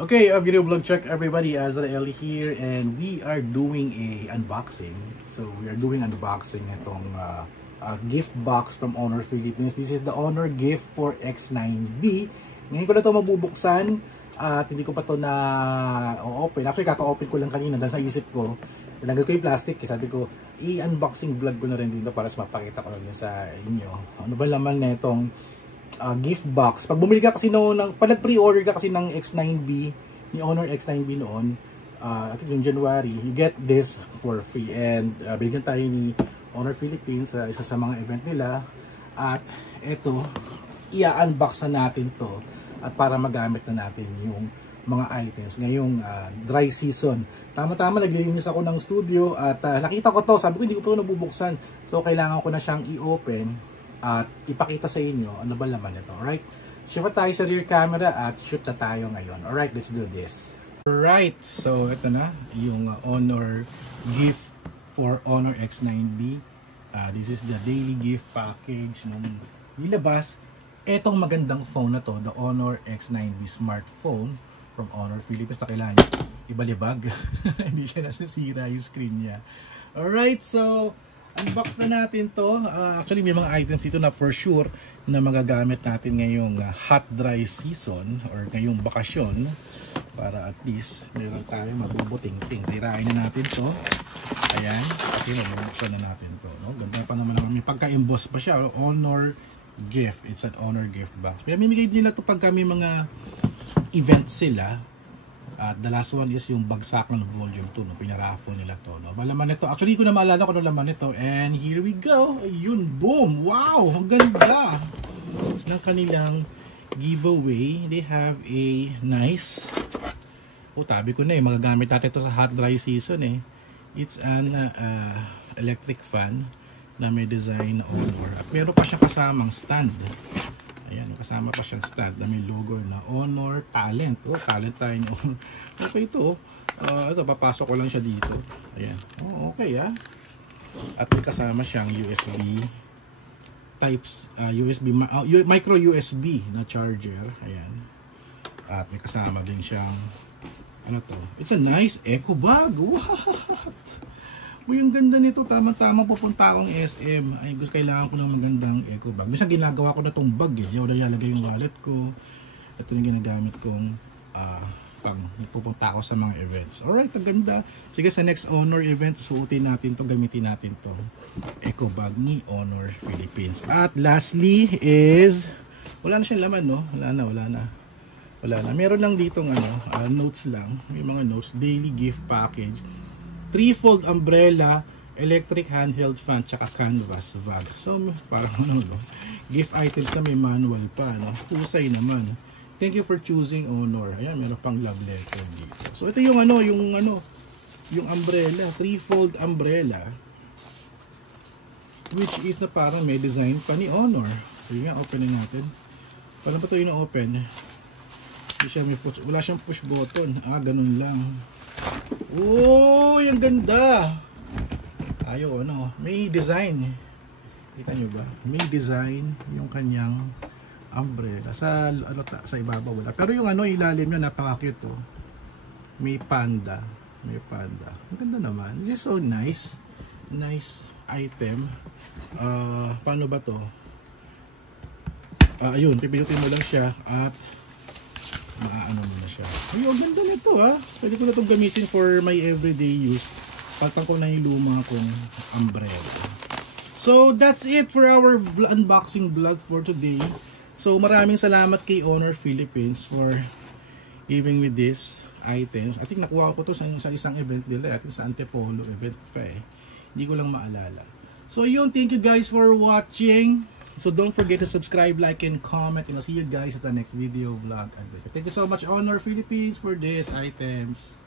Okay, a video vlog check everybody, Azrael here, and we are doing a unboxing. So we are doing unboxing itong gift box from Honor Philippines. This is the Honor gift for X9B. Ngayon ko na ito mabubuksan at hindi ko pa ito na open. Actually kaka-open ko lang kanina dahil sa isip ko, nilagay ko yung plastic, sabi ko i-unboxing vlog ko na rin dito para sa mapakita ko lang sa inyo. Ano ba laman na itong gift box. Pag bumili ka kasi noon, pag nag-pre-order ka kasi ng X9B, ni Honor X9B noon, I think yung January, you get this for free. And binigyan tayo ni Honor Philippines sa isa sa mga event nila. At eto, i-unbox na natin to at para magamit na natin yung mga items ngayong dry season. Tama-tama naglilinis ako ng studio at nakita ko to, sabi ko hindi ko pa ito nabubuksan. So kailangan ko na siyang i-open at ipakita sa inyo ano ba laman nito. Alright, shift tayo sa rear camera at shoot na tayo ngayon. Alright, let's do this. Alright, so ito na yung Honor gift for Honor X9B. This is the daily gift package nung nilabas etong magandang phone na to, the Honor X9B smartphone from Honor Philippines. Na kailangan ibalibag hindi siya nasisira yung screen niya. Alright, so unbox na natin to. Actually may mga items dito na for sure na magagamit natin ngayong hot dry season or ngayong bakasyon para at least meron tayo mabubuting-ting. Sirain na natin to. Ayan, okay, mabubuksan na natin to, no? Ganda pa naman, may pagka-emboss pa siya. Honor gift, it's an Honor gift box. Pinamimigay nila to pagka may mga events sila. At the last one is yung bagsak ng volume 2, no? Pinarafo nila to, no? Malaman nito. Actually, ko na maalala kung ano laman nito. And here we go. Ayun, boom! Wow! Ang ganda ng kanilang giveaway. They have a nice, tabi ko na magagamit natin ito sa hot dry season eh. It's an electric fan na may design na Honor. At meron pa siyang kasamang stand. Ayan, kasama pa siyang stand na may logo na Honor Talent. Talent tayo nyo. Okay ito. Ito, papasok ko lang siya dito. Ayan. Okay At may kasama siyang USB types, micro USB na charger. Ayan. At may kasama din siyang, ano to? It's a nice eco bag. What? Uy, ang ganda nito. Tama-tama pupunta akong SM. Ay, gusto kailangan ko ng magandang eco bag. Minsan ginagawa ko na itong bag eh. Diyan ko nalalagay yung wallet ko. Ito yung ginagamit kong pag pupunta ako sa mga events. Alright, ang ganda. Sige, sa next Honor event, suotin natin to, gamitin natin to. Eco bag ni Honor Philippines. At lastly is, wala na siyang laman, no? Wala na. Meron lang ditong notes lang. May mga notes. Daily gift package. 3-fold umbrella, electric handheld fan, tsaka canvas bag. So parang gift items na may manual pa, no? Husay naman. Thank you for choosing Honor. Ayan, meron pang love letter dito. So ito yung yung umbrella, 3-fold umbrella, which is na parang may design pa ni Honor. So yun nga, open na natin. Paano ba ito yung open? Wala siyang push button. Ganun lang. Oh, yung ganda. Ayaw, may design. Kita nyo ba? May design yung kanyang umbrella. Sa ibabaw wala. Pero yung ilalim niya napaka-cute to. May panda. Ang ganda naman. This is so nice. Nice item. Paano ba to? Ayun, pipindutin mo lang siya at maano mo na siya. Ay, ang ganda nito Pwede ko na itong gamitin for my everyday use. Patang ko na yung luma kong umbrella. So, that's it for our unboxing vlog for today. So, maraming salamat kay Honor Philippines for giving me these items. I think nakuha ko to sa isang event nila. I think sa Antipolo event pa eh. Hindi ko lang maalala. So, yun. Thank you guys for watching. So don't forget to subscribe, like, and comment, and I'll see you guys at the next video vlog. Thank you so much, Honor Philippines, for these items.